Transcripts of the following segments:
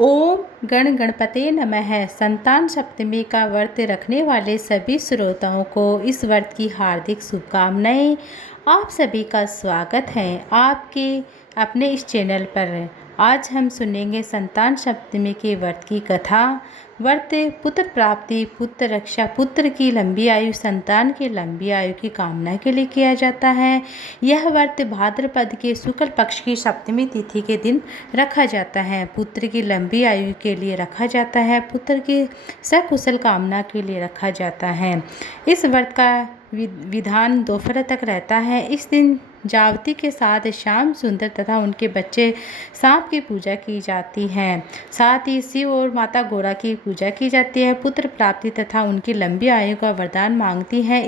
ओम गण गणपते नमः। संतान सप्तमी का व्रत रखने वाले सभी श्रोताओं को इस व्रत की हार्दिक शुभकामनाएं। आप सभी का स्वागत है आपके अपने इस चैनल पर। आज हम सुनेंगे संतान सप्तमी के व्रत की कथा। व्रत पुत्र प्राप्ति, पुत्र रक्षा, पुत्र की लंबी आयु, संतान की लंबी आयु की कामना के लिए किया जाता है। यह व्रत भाद्रपद के शुक्ल पक्ष की सप्तमी तिथि के दिन रखा जाता है। पुत्र की लंबी आयु के लिए रखा जाता है, पुत्र की सकुशल कामना के लिए रखा जाता है। इस व्रत का विधान दोपहर तक रहता है। इस दिन जावती के साथ श्याम सुंदर तथा उनके बच्चे सांप की पूजा की जाती है। साथ ही शिव और माता गौरा की पूजा की जाती है। पुत्र प्राप्ति तथा उनकी लंबी आयु का वरदान मांगती है।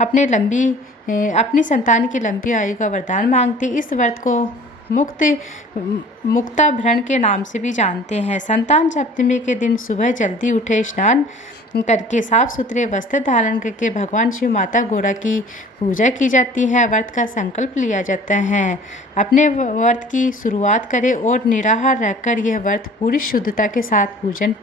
अपनी संतान की लंबी आयु का वरदान मांगती। इस व्रत को मुक्ताभरण के नाम से भी जानते हैं। संतान सप्तमी के दिन सुबह जल्दी उठे, स्नान करके साफ सुथरे वस्त्र धारण करके भगवान शिव माता गौरा की पूजा की जाती है। व्रत का संकल्प लिया जाता है। अपने व्रत की शुरुआत करें और निराहार रहकर यह व्रत पूरी शुद्धता के साथ पूजन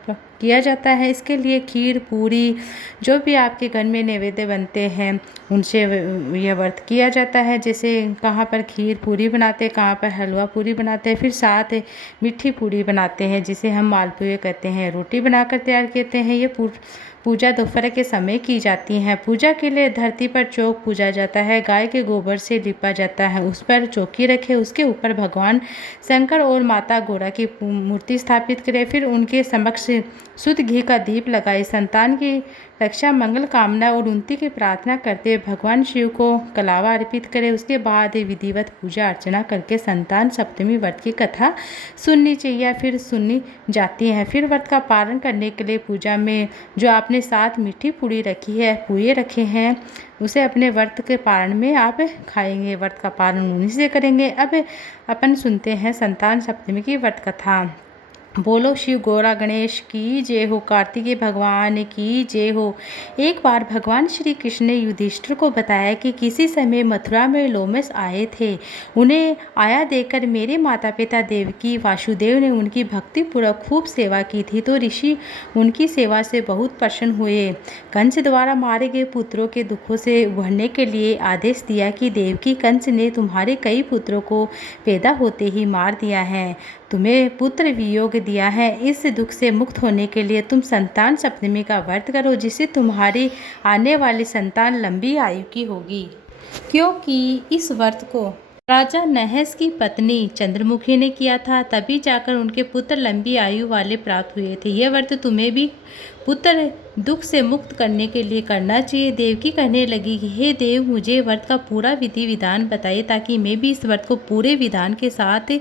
किया जाता है। इसके लिए खीर पूरी जो भी आपके घर में नैवेद्य बनते हैं उनसे यह व्रत किया जाता है। जैसे कहाँ पर खीर पूरी बनाते हैं, कहाँ पर हलवा पूरी बनाते हैं, फिर साथ मीठी पूरी बनाते हैं जिसे हम मालपुए कहते हैं। रोटी बनाकर तैयार करते हैं। ये पूजा दोपहर के समय की जाती है। पूजा के लिए धरती पर चौक पूजा जाता है। गाय के गोबर से लिपा जाता है। उस पर चौकी रखे, उसके ऊपर भगवान शंकर और माता गौरा की मूर्ति स्थापित करें। फिर उनके समक्ष शुद्ध घी का दीप लगाए। संतान की रक्षा, मंगल कामना और उन्नति की प्रार्थना करते भगवान शिव को कलावा अर्पित करें। उसके बाद विधिवत पूजा अर्चना करके संतान सप्तमी व्रत की कथा सुननी चाहिए या फिर सुननी जाती है। फिर व्रत का पालन करने के लिए पूजा में जो आपने साथ मीठी पूड़ी रखी है, पुए रखे हैं, उसे अपने व्रत के पारण में आप खाएंगे। व्रत का पालन उन्हीं से करेंगे। अब अपन सुनते हैं संतान सप्तमी की व्रत कथा। बोलो शिव गौरा गणेश की जय हो, कार्तिकेय भगवान की जय हो। एक बार भगवान श्री कृष्ण ने युधिष्ठिर को बताया कि किसी समय मथुरा में लोमस आए थे। उन्हें आया देखकर मेरे माता पिता देवकी वासुदेव ने उनकी भक्तिपूर्वक खूब सेवा की थी, तो ऋषि उनकी सेवा से बहुत प्रसन्न हुए। कंस द्वारा मारे गए पुत्रों के दुखों से उभरने के लिए आदेश दिया कि देवकी, कंस ने तुम्हारे कई पुत्रों को पैदा होते ही मार दिया है, तुम्हें पुत्र वियोग दिया है। इस दुख से मुक्त होने के लिए तुम संतान सप्तमी का व्रत करो, जिससे तुम्हारी आने वाली संतान लंबी आयु की होगी। क्योंकि इस व्रत को राजा नहस की पत्नी चंद्रमुखी ने किया था, तभी जाकर उनके पुत्र लंबी आयु वाले प्राप्त हुए थे। यह व्रत तुम्हें भी पुत्र दुख से मुक्त करने के लिए करना चाहिए। देवकी कहने लगी कि हे देव, मुझे व्रत का पूरा विधि विधान बताइए ताकि मैं भी इस व्रत को पूरे विधान के साथ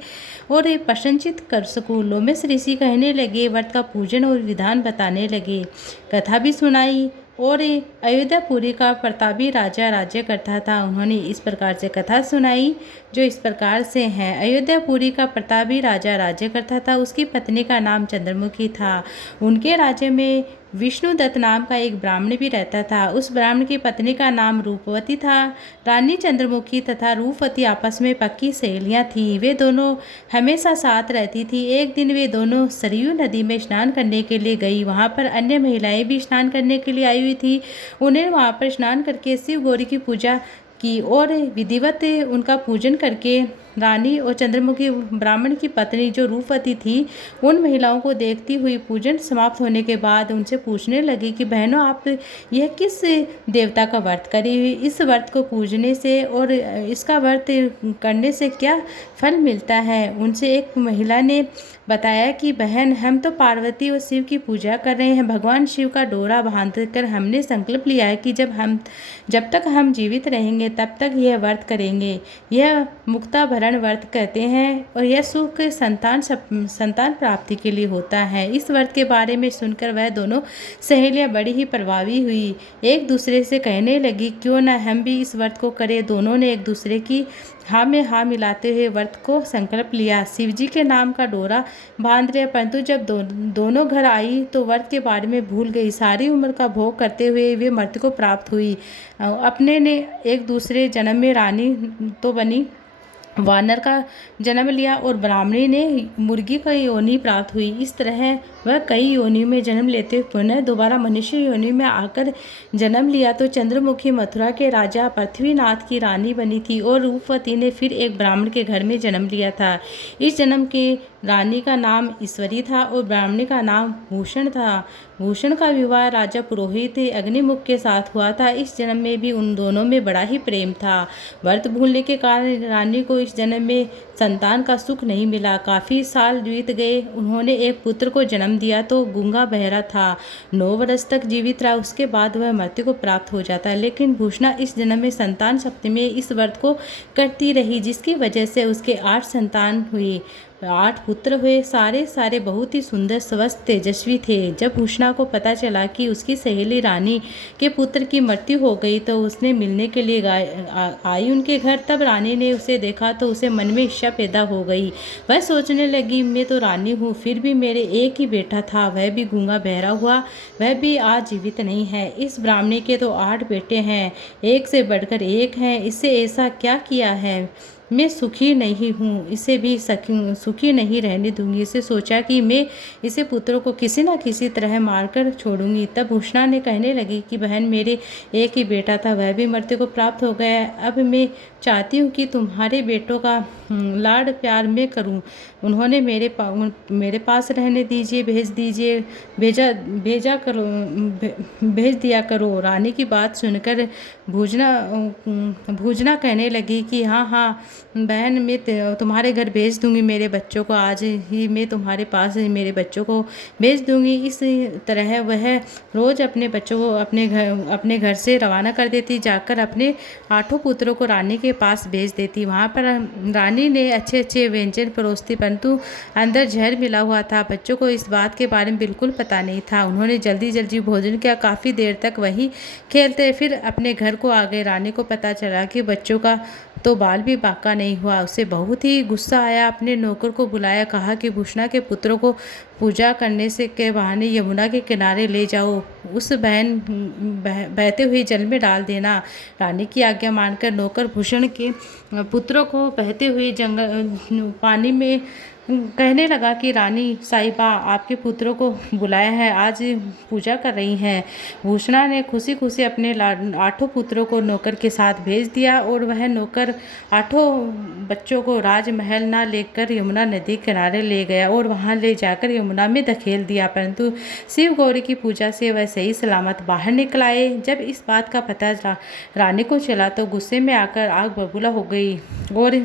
और प्रशंसित कर सकूं। लोमस ऋषि कहने लगे, व्रत का पूजन और विधान बताने लगे। कथा भी सुनाई। और अयोध्यापुरी का प्रतापी राजा राज्य करता था। उन्होंने इस प्रकार से कथा सुनाई जो इस प्रकार से हैं। अयोध्यापुरी का प्रतापी राजा राज्य करता था। उसकी पत्नी का नाम चंद्रमुखी था। उनके राज्य में विष्णुदत्त नाम का एक ब्राह्मण भी रहता था। उस ब्राह्मण की पत्नी का नाम रूपवती था। रानी चंद्रमुखी तथा रूपवती आपस में पक्की सहेलियां थीं। वे दोनों हमेशा साथ रहती थी। एक दिन वे दोनों सरयू नदी में स्नान करने के लिए गई। वहां पर अन्य महिलाएं भी स्नान करने के लिए आई हुई थी। उन्हें वहां पर स्नान करके शिव गौरी की पूजा की और विधिवत उनका पूजन करके रानी और चंद्रमुखी ब्राह्मण की पत्नी जो रूपवती थी, उन महिलाओं को देखती हुई पूजन समाप्त होने के बाद उनसे पूछने लगी कि बहनों, आप यह किस देवता का व्रत करी हुई? इस व्रत को पूजने से और इसका व्रत करने से क्या फल मिलता है? उनसे एक महिला ने बताया कि बहन, हम तो पार्वती और शिव की पूजा कर रहे हैं। भगवान शिव का डोरा बांधकर हमने संकल्प लिया है कि जब तक हम जीवित रहेंगे तब तक यह व्रत करेंगे। यह मुक्ताभरण व्रत कहते हैं और यह सुख संतान प्राप्ति के लिए होता है। इस व्रत के बारे में सुनकर वह दोनों सहेलियां बड़ी ही प्रभावी हुई। एक दूसरे से कहने लगी, क्यों न हम भी इस व्रत को करें। दोनों ने एक दूसरे की हाँ में हाँ मिलाते हुए व्रत को संकल्प लिया। शिवजी के नाम का डोरा बांध लिया, परंतु जब दोनों घर आई तो व्रत के बारे में भूल गई। सारी उम्र का भोग करते हुए वे मृत्यु को प्राप्त हुई। अपने ने एक दूसरे जन्म में रानी तो बनी, वानर का जन्म लिया और ब्राह्मणी ने मुर्गी का योनि प्राप्त हुई। इस तरह वह कई योनियों में जन्म लेते पुनः दोबारा मनुष्य योनि में आकर जन्म लिया तो चंद्रमुखी मथुरा के राजा पृथ्वीनाथ की रानी बनी थी और रूपवती ने फिर एक ब्राह्मण के घर में जन्म लिया था। इस जन्म के रानी का नाम ईश्वरी था और ब्राह्मणी का नाम भूषण था। भूषण का विवाह राजा पुरोहित अग्निमुख के साथ हुआ था। इस जन्म में भी उन दोनों में बड़ा ही प्रेम था। व्रत भूलने के कारण रानी को इस जन्म में संतान का सुख नहीं मिला। काफ़ी साल बीत गए। उन्होंने एक पुत्र को जन्म दिया तो गूंगा बहरा था। 9 वर्ष तक जीवित रहा। उसके बाद वह मृत्यु को प्राप्त हो जाता है। लेकिन भूषणा इस जन्म में संतान सप्तमी में इस व्रत को करती रही, जिसकी वजह से उसके 8 संतान हुई। 8 पुत्र हुए। सारे बहुत ही सुंदर, स्वस्थ, तेजस्वी थे। जब भूषणा को पता चला कि उसकी सहेली रानी के पुत्र की मृत्यु हो गई तो उसने मिलने के लिए आई उनके घर। तब रानी ने उसे देखा तो उसे मन में इच्छा पैदा हो गई। वह सोचने लगी, मैं तो रानी हूँ, फिर भी मेरे एक ही बेटा था, वह भी गूंगा बहरा हुआ, वह भी आज जीवित नहीं है। इस ब्राह्मणी के तो 8 बेटे हैं, एक से बढ़कर एक हैं। इससे ऐसा क्या किया है? मैं सुखी नहीं हूँ, इसे भी सुखी नहीं रहने दूंगी। इसे सोचा कि मैं इसे पुत्रों को किसी न किसी तरह मारकर छोड़ूंगी। तब भूषणा ने कहने लगी कि बहन, मेरे एक ही बेटा था, वह भी मृत्यु को प्राप्त हो गया है। अब मैं चाहती हूँ कि तुम्हारे बेटों का लाड प्यार मैं करूँ। उन्होंने मेरे पास रहने दीजिए, भेज दिया करो। रानी की बात सुनकर भूजना कहने लगी कि हाँ बहन, मैं तुम्हारे घर भेज दूंगी मेरे बच्चों को। आज ही मैं तुम्हारे पास मेरे बच्चों को भेज दूंगी। इस तरह वह रोज़ अपने बच्चों को अपने घर से रवाना कर देती, जाकर अपने 8 पुत्रों को रानी के पास भेज देती। वहाँ पर रानी ने अच्छे व्यंजन परोसती, परंतु अंदर जहर मिला हुआ था। बच्चों को इस बात के बारे में बिल्कुल पता नहीं था। उन्होंने जल्दी भोजन किया। काफ़ी देर तक वही खेलते फिर अपने घर को आ गए। रानी को पता चला कि बच्चों का तो बाल भी बाका नहीं हुआ। उसे बहुत ही गुस्सा आया। अपने नौकर को बुलाया, कहा कि भूषणा के पुत्रों को पूजा करने से के बहाने यमुना के किनारे ले जाओ, उस बहते हुए जल में डाल देना। रानी की आज्ञा मानकर नौकर भूषण के पुत्रों को बहते हुए पानी में कहने लगा कि रानी साहिबा, आपके पुत्रों को बुलाया है, आज पूजा कर रही हैं। भूषणा ने खुशी अपने 8 पुत्रों को नौकर के साथ भेज दिया और वह नौकर 8 बच्चों को राजमहल ना लेकर यमुना नदी किनारे ले गया और वहां ले जाकर यमुना में धकेल दिया। परंतु शिव गौरी की पूजा से वह सही सलामत बाहर निकल आए। जब इस बात का पता रानी को चला तो गुस्से में आकर आग बबूला हो गई और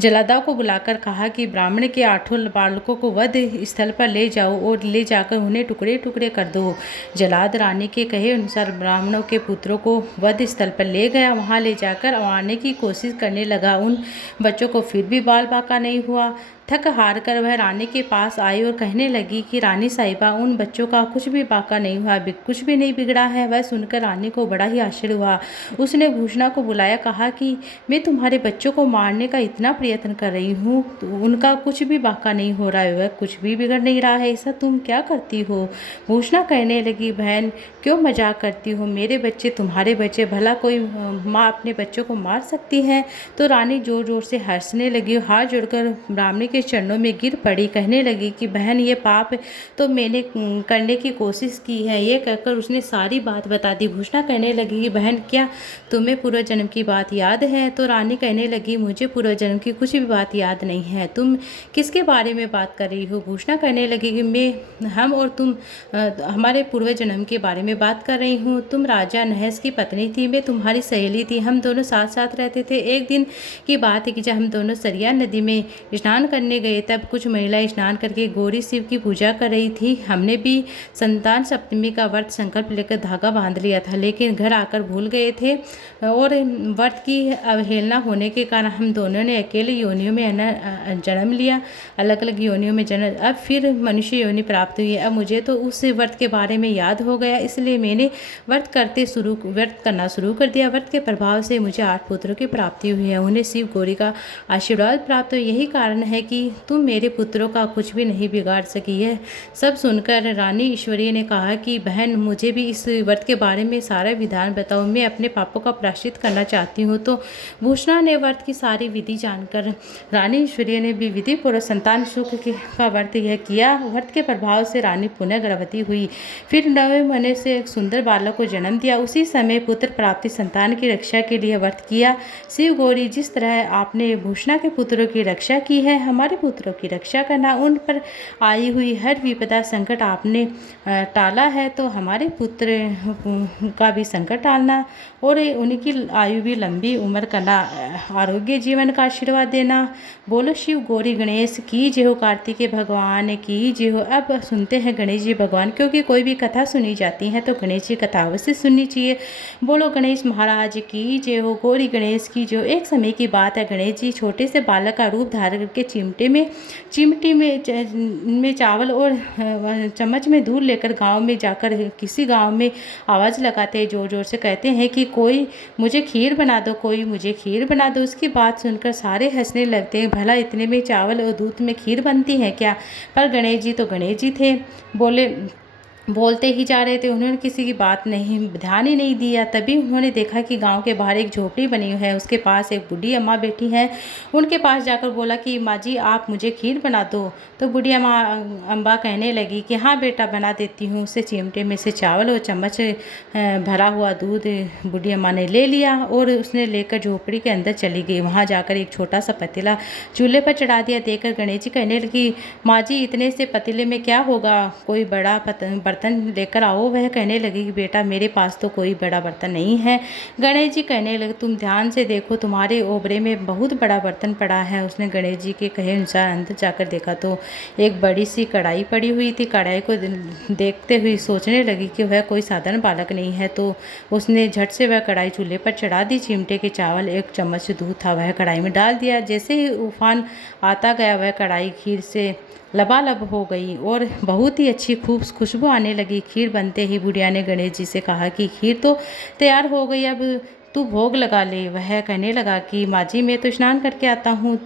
जलादा को बुलाकर कहा कि ब्राह्मण के 8 बालकों को वध स्थल पर ले जाओ और ले जाकर उन्हें टुकड़े टुकड़े कर दो। जलाद रानी के कहे अनुसार ब्राह्मणों के पुत्रों को वध स्थल पर ले गया। वहां ले जाकर आने की कोशिश करने लगा। उन बच्चों को फिर भी बाल बाका नहीं हुआ। थक हार कर वह रानी के पास आई और कहने लगी कि रानी साहिबा, उन बच्चों का कुछ भी बाका नहीं हुआ, कुछ भी नहीं बिगड़ा है। वह सुनकर रानी को बड़ा ही आश्चर्य हुआ। उसने भूषणा को बुलाया, कहा कि मैं तुम्हारे बच्चों को मारने का इतना प्रयत्न कर रही हूँ, तो उनका कुछ भी बाका नहीं हो रहा है, वह कुछ भी बिगड़ नहीं रहा है, ऐसा तुम क्या करती हो? भूषणा कहने लगी, बहन क्यों मजाक करती हो, मेरे बच्चे तुम्हारे बच्चे, भला कोई माँ अपने बच्चों को मार सकती है? तो रानी जोर जोर से हंसने लगी, हाथ जोड़कर ब्राह्मणी के चरणों में गिर पड़ी, कहने लगी कि बहन, ये पाप तो मैंने करने की कोशिश की है। ये कहकर उसने सारी बात बता दी। भूषणा कहने लगी कि बहन, क्या तुम्हें पूर्व जन्म की बात याद है? तो रानी कहने लगी, मुझे पूर्व जन्म की कुछ भी बात याद नहीं है। तुम किसके बारे में बात कर रही हो? भूषणा कहने लगी कि हम और तुम हमारे पूर्व जन्म के बारे में बात कर रही हूँ। तुम राजा नहस की पत्नी थी, मैं तुम्हारी सहेली थी, हम दोनों साथ साथ रहते थे। एक दिन की बात है कि जब हम दोनों सरिया नदी में स्नान करने गए, तब कुछ महिलाएं स्नान करके गौरी शिव की पूजा कर रही थी। हमने भी संतान सप्तमी का व्रत संकल्प लेकर धागा बांध लिया था, लेकिन घर आकर भूल गए थे और व्रत की अवहेलना होने के कारण हम दोनों ने अकेले योनियों में जन्म लिया, अलग अलग योनियों में जन्म। अब फिर मनुष्य योनि प्राप्त हुई है। अब मुझे तो उस व्रत के बारे में याद हो गया, इसलिए मैंने व्रत करना शुरू कर दिया। व्रत के प्रभाव से मुझे 8 पुत्रों की प्राप्ति हुई है, उन्हें शिव गौरी का आशीर्वाद प्राप्त हो। यही कारण है कि कि तुम मेरे पुत्रों का कुछ भी नहीं बिगाड़ सकी है। सब सुनकर रानी ईश्वरी ने कहा कि बहन, मुझे भी इस व्रत के बारे में सारा विधान बताओ, मैं अपने पापों का प्रायश्चित करना चाहती हूँ। तो भूषणा ने व्रत की सारी विधि जानकर रानी ईश्वरी ने भी विधि पूर्वक संतान सुख का व्रत यह किया। व्रत के प्रभाव से रानी पुनः गर्भवती हुई, फिर 9वें महीने से एक सुंदर बालक को जन्म दिया। उसी समय पुत्र प्राप्ति, संतान की रक्षा के लिए व्रत किया। शिव गौरी, जिस तरह आपने भूषणा के पुत्रों की रक्षा की है, हमारे पुत्रों की रक्षा करना। उन पर आई हुई हर विपदा संकट आपने टाला है, तो हमारे पुत्र का भी संकट टालना और उनकी आयु भी लंबी उम्र करना, आरोग्य जीवन का आशीर्वाद देना। बोलो शिव गौरी गणेश की जय हो, कार्तिकेय भगवान की जय हो। अब सुनते हैं गणेश जी भगवान, क्योंकि कोई भी कथा सुनी जाती है तो गणेश जी कथा अवश्य सुननी चाहिए। बोलो गणेश महाराज की जय हो, गौरी गणेश की जय हो। एक समय की बात है, गणेश जी छोटे से बालक का रूप धारण करके चिमटी में चावल और चम्मच में दूध लेकर गांव में जाकर किसी गांव में आवाज़ लगाते हैं, जोर जोर से कहते हैं कि कोई मुझे खीर बना दो, कोई मुझे खीर बना दो। उसकी बात सुनकर सारे हंसने लगते हैं, भला इतने में चावल और दूध में खीर बनती है क्या। पर गणेश जी तो गणेश जी थे, बोलते ही जा रहे थे। उन्होंने किसी की बात नहीं, ध्यान ही नहीं दिया। तभी उन्होंने देखा कि गांव के बाहर एक झोपड़ी बनी हुई है, उसके पास एक बूढ़ी अम्मा बैठी हैं। उनके पास जाकर बोला कि माँ जी, आप मुझे खीर बना दो। तो बूढ़ी अम्बा कहने लगी कि हाँ बेटा, बना देती हूँ। उससे चिमटे में से चावल और चम्मच भरा हुआ दूध बूढ़ी अम्मा ने ले लिया और उसने लेकर झोपड़ी के अंदर चली गई। वहाँ जाकर एक छोटा सा पतीला चूल्हे पर चढ़ा दिया। देखकर गणेश जी कहने लगी, माँ जी, इतने से पतीले में क्या होगा, कोई बड़ा बर्तन लेकर आओ। वह कहने लगी कि बेटा, मेरे पास तो कोई बड़ा बर्तन नहीं है। गणेश जी कहने लगे, तुम ध्यान से देखो, तुम्हारे ओबरे में बहुत बड़ा बर्तन पड़ा है। उसने गणेश जी के कहे अनुसार अंदर जाकर देखा तो एक बड़ी सी कढ़ाई पड़ी हुई थी। कढ़ाई को देखते हुए सोचने लगी कि वह कोई साधारण बालक नहीं है, तो उसने झट से वह कढ़ाई चूल्हे पर चढ़ा दी। चिमटे के चावल, एक चम्मच दूध था, वह कढ़ाई में डाल दिया। जैसे ही उफान आता गया, वह कढ़ाई खीर से लबालब हो गई और बहुत ही अच्छी खूब खुशबू आने लगी। खीर बनते ही बुढ़िया ने गणेश जी से कहा कि खीर तो तैयार हो गई, अब तू भोग लगा ले। वह कहने लगा कि माँ जी, मैं तो स्नान करके आता हूँ,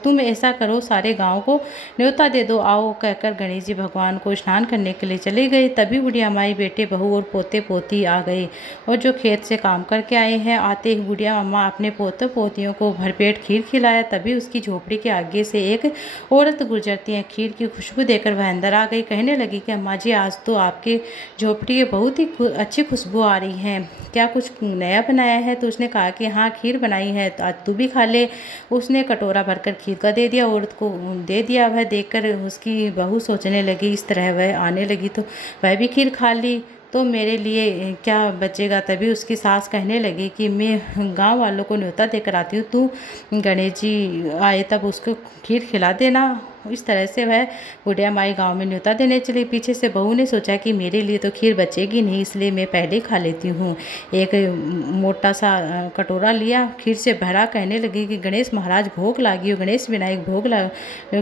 तुम ऐसा करो, सारे गांव को न्योता दे दो, आओ। कहकर गणेश जी भगवान को स्नान करने के लिए चले गए। तभी बुढ़िया माई, बेटे, बहू और पोते पोती आ गए और जो खेत से काम करके आए हैं। आते ही बुढ़िया अम्मा अपने पोते पोतियों को भरपेट खीर खिलाया। तभी उसकी झोपड़ी के आगे से एक औरत गुजरती है। खीर की खुशबू देकर वह अंदर आ गई। कहने लगी कि अम्मा जी, आज तो आपके झोपड़ी की बहुत ही अच्छी खुशबू आ रही है, क्या कुछ नया बनाया है। तो उसने कहा कि हाँ, खीर बनाई है, तो आज तू भी खा ले। उसने कटोरा भरकर खीर का दे दिया, औरत को दे दिया। वह देखकर उसकी बहू सोचने लगी, इस तरह वह आने लगी तो वह भी खीर खा ली, तो मेरे लिए क्या बचेगा। तभी उसकी सास कहने लगी कि मैं गांव वालों को न्योता देकर आती हूँ, तू गणेश जी आए तब उसको खीर खिला देना। इस तरह से वह बुढ़िया माई गांव में न्योता देने चली। पीछे से बहू ने सोचा कि मेरे लिए तो खीर बचेगी नहीं, इसलिए मैं पहले ही खा लेती हूँ। एक मोटा सा कटोरा लिया, खीर से भरा। कहने लगी कि गणेश महाराज भोग लागी हो, गणेश विनायक भोग ला।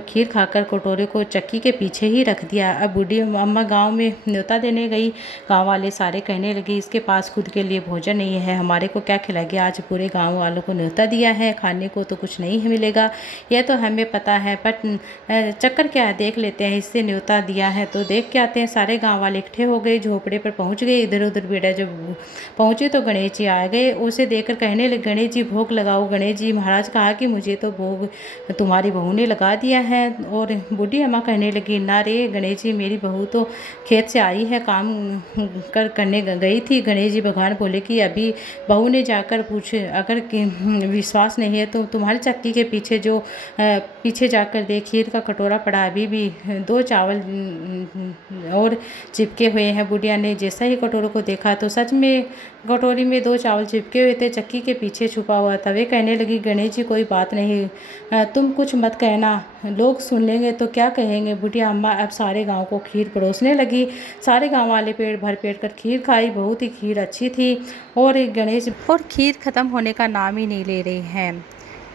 खीर खाकर कटोरे को चक्की के पीछे ही रख दिया। अब बूढ़ी अम्मा गाँव में न्योता देने गई। गाँव वाले सारे कहने लगे, इसके पास खुद के लिए भोजन नहीं है, हमारे को क्या खिलाएगी। आज पूरे गाँव वालों को न्योता दिया है, खाने को तो कुछ नहीं मिलेगा, यह तो हमें पता है, पर चक्कर क्या है, देख लेते हैं, इससे न्योता दिया है तो देख के आते हैं। सारे गांव वाले इकट्ठे हो गए, झोपड़े पर पहुंच गए। इधर उधर बेटा जब पहुंचे तो गणेश जी आ गए। उसे देखकर कहने लगे, गणेश जी भोग लगाओ। गणेश जी महाराज कहा कि मुझे तो भोग तुम्हारी बहू ने लगा दिया है। और बूढ़ी अम्मा कहने लगी, ना रे गणेश जी, मेरी बहू तो खेत से आई है, काम करने गई थी। गणेश जी भगवान बोले कि अभी बहू ने जाकर पूछे, अगर विश्वास नहीं है तो तुम्हारी चक्की के पीछे जाकर देख, खीर का कटोरा पड़ा, अभी भी 2 चावल और चिपके हुए हैं। बुढ़िया ने जैसा ही कटोरे को देखा तो सच में कटोरी में 2 चावल चिपके हुए थे, चक्की के पीछे छुपा हुआ था। वे कहने लगी, गणेश जी कोई बात नहीं, तुम कुछ मत कहना, लोग सुन लेंगे तो क्या कहेंगे। बुढ़िया अम्मा अब सारे गांव को खीर परोसने लगी। सारे गांव वाले पेट भर पेट कर खीर खाई, बहुत ही खीर अच्छी थी। और खीर ख़त्म होने का नाम ही नहीं ले रही है।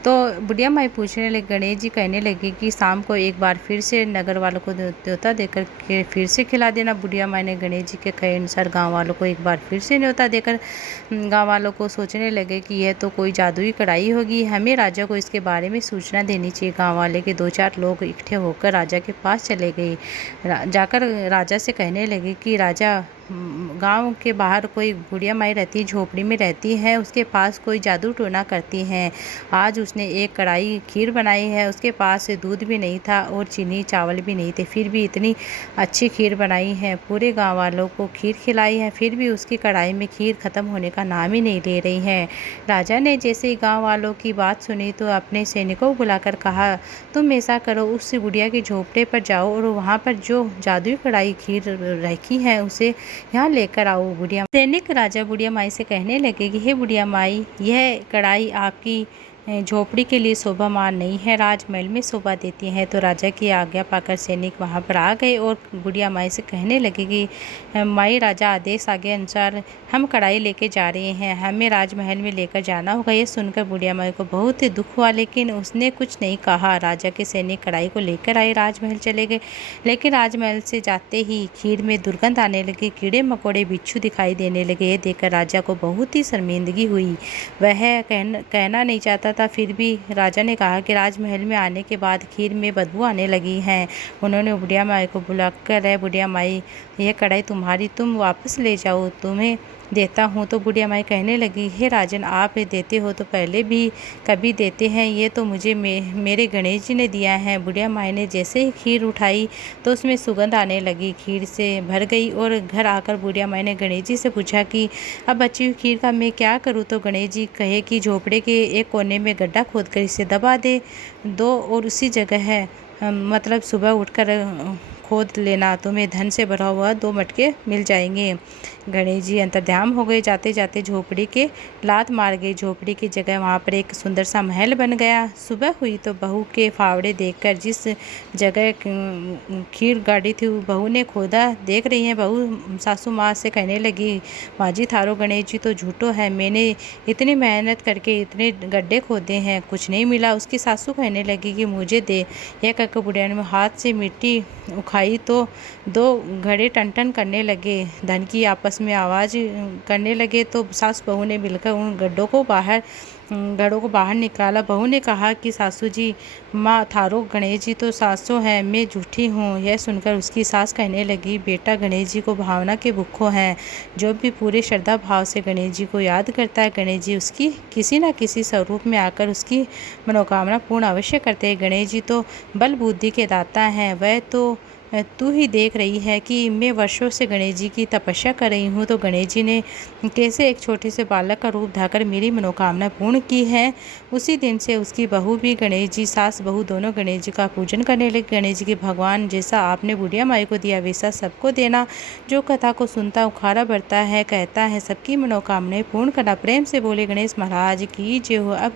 तो बुढ़िया माई पूछने लगी, गणेश जी कहने लगे कि शाम को एक बार फिर से नगर वालों को न्योता देकर के फिर से खिला देना। बुढ़िया माई ने गणेश जी के कहे अनुसार गांव वालों को एक बार फिर से न्योता देकर गांव वालों को सोचने लगे कि यह तो कोई जादुई कढ़ाई होगी, हमें राजा को इसके बारे में सूचना देनी चाहिए। गाँव वाले के 2-4 लोग इकट्ठे होकर राजा के पास चले गए। जाकर राजा से कहने लगे कि राजा, गांव के बाहर कोई बुढ़िया माई रहती, झोपड़ी में रहती है, उसके पास कोई जादू टोना करती हैं। आज उसने एक कढ़ाई खीर बनाई है, उसके पास दूध भी नहीं था और चीनी चावल भी नहीं थे, फिर भी इतनी अच्छी खीर बनाई है, पूरे गांव वालों को खीर खिलाई है, फिर भी उसकी कढ़ाई में खीर खत्म होने का नाम ही नहीं ले रही है। राजा ने जैसे ही गाँव वालों की बात सुनी तो अपने सैनिकों को बुलाकर कहा, तुम ऐसा करो, उस बुढ़िया के झोपड़े पर जाओ और वहाँ पर जो जादुई कढ़ाई खीर रखी है उसे यहाँ लेकर आओ। बुढ़िया सैनिक राजा बुढ़िया माई से कहने लगे कि हे बुढ़िया माई, यह कढ़ाई आपकी झोपड़ी के लिए शोभामान नहीं है, राजमहल में शोभा देती है। तो राजा की आज्ञा पाकर सैनिक वहाँ पर आ गए और बुढ़िया माई से कहने लगे कि माई, राजा आदेश आगे अनुसार हम कढ़ाई लेके जा रहे हैं, हमें राजमहल में लेकर जाना होगा। ये सुनकर बुढ़िया माई को बहुत ही दुख हुआ, लेकिन उसने कुछ नहीं कहा। राजा के सैनिक कढ़ाई को लेकर आए, राजमहल चले गए, लेकिन राजमहल से जाते ही खीर में दुर्गंध आने लगी, कीड़े मकोड़े बिच्छू दिखाई देने लगे। ये देखकर राजा को बहुत ही शर्मिंदगी हुई। वह कहना नहीं चाहता था, फिर भी राजा ने कहा कि राजमहल में आने के बाद खीर में बदबू आने लगी है। उन्होंने बुढ़िया माई को बुलाकर, बुढ़िया माई, यह कढ़ाई तुम्हारी, तुम वापस ले जाओ, तुम्हें देता हूँ। तो बुढ़िया माई कहने लगी, हे राजन, आप देते हो तो पहले भी कभी देते हैं, ये तो मुझे मेरे गणेश जी ने दिया है। बुढ़िया माई ने जैसे ही खीर उठाई तो उसमें सुगंध आने लगी, खीर से भर गई। और घर आकर बुढ़िया माई ने गणेश जी से पूछा कि अब बची हुई खीर का मैं क्या करूँ। तो गणेश जी कहे कि झोपड़े के एक कोने में गड्ढा खोदकर इसे दबा दो और उसी जगह है, मतलब सुबह उठकर खोद लेना, तुम्हें धन से भरा हुआ 2 मटके मिल जाएंगे। गणेश जी अंतर्ध्यान हो गए। जाते जाते झोपड़ी के लात मार गई, झोपड़ी की जगह वहाँ पर एक सुंदर सा महल बन गया। सुबह हुई तो बहू के फावड़े देखकर जिस जगह खीर गाड़ी थी बहू ने खोदा देख रही है। बहू सासू माँ से कहने लगी, माँ जी, थारो गणेश जी तो झूठो है, मैंने इतनी मेहनत करके इतने गड्ढे खोदे हैं, कुछ नहीं मिला। उसकी सासू कहने लगी कि मुझे दे। यह कहकर बुढ़िया ने हाथ से मिट्टी उखाई तो 2 घड़े टन करने लगे, धन की आपस में आवाज़ करने लगे। तो सास बहू ने मिलकर उन घड़ों को बाहर निकाला। बहू ने कहा कि सासू जी, माँ, थारो गणेश जी तो सासो हैं, मैं झूठी हूँ। यह सुनकर उसकी सास कहने लगी, बेटा गणेश जी को भावना के भूखो हैं, जो भी पूरे श्रद्धा भाव से गणेश जी को याद करता है, गणेश जी उसकी किसी न किसी स्वरूप में आकर उसकी मनोकामना पूर्ण अवश्य करते हैं। गणेश जी तो बल बुद्धि के दाता हैं, वह तो तू ही देख रही है कि मैं वर्षों से गणेश जी की तपस्या कर रही हूँ, तो गणेश जी ने कैसे एक छोटे से बालक का रूप धाकर मेरी मनोकामना पूर्ण की है। उसी दिन से उसकी बहू भी गणेश जी, सास बहू दोनों गणेश जी का पूजन करने लगे। गणेश जी के भगवान, जैसा आपने बुढ़िया माई को दिया वैसा सबको देना। जो कथा को सुनता उखाड़ा भरता है, कहता है सबकी मनोकामनाएं पूर्ण करना। प्रेम से बोले गणेश महाराज की जय हो। अब